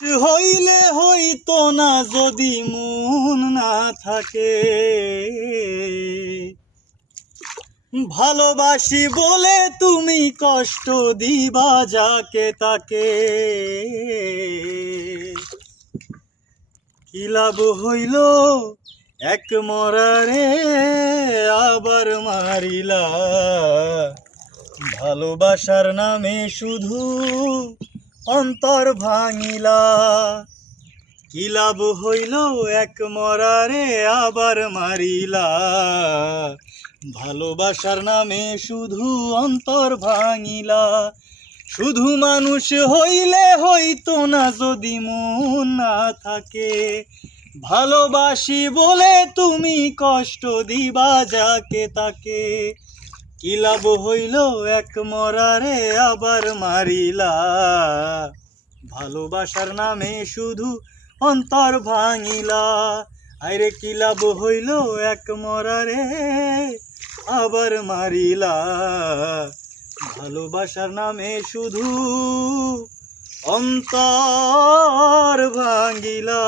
হইলে হইতো না যদি মন না থাকে, ভালোবাসি বলে তুমি কষ্ট দিবা যাকে তাকে। কি লাভ হইল এক মরারে আবার মারিলা, ভালোবাসার নামে শুধু অন্তর ভাঙিলা। কি লাভ হইল এক মরারে আবার মারিলা, ভালোবাসার নামে শুধু অন্তর ভাঙিলা। শুধু মানুষ হইলে হইতো না যদি মন না থাকে, ভালোবাসি বলে তুমি কষ্ট দিবা যাকে তাকে। কি লাভ হইল এক মরারে আবার মারিলা, ভালোবাসার নামে শুধু অন্তর ভাঙিলা। আরে কি লাভ হইল এক মরারে আবার মারিলা, ভালোবাসার নামে শুধু অন্তর ভাঙিলা।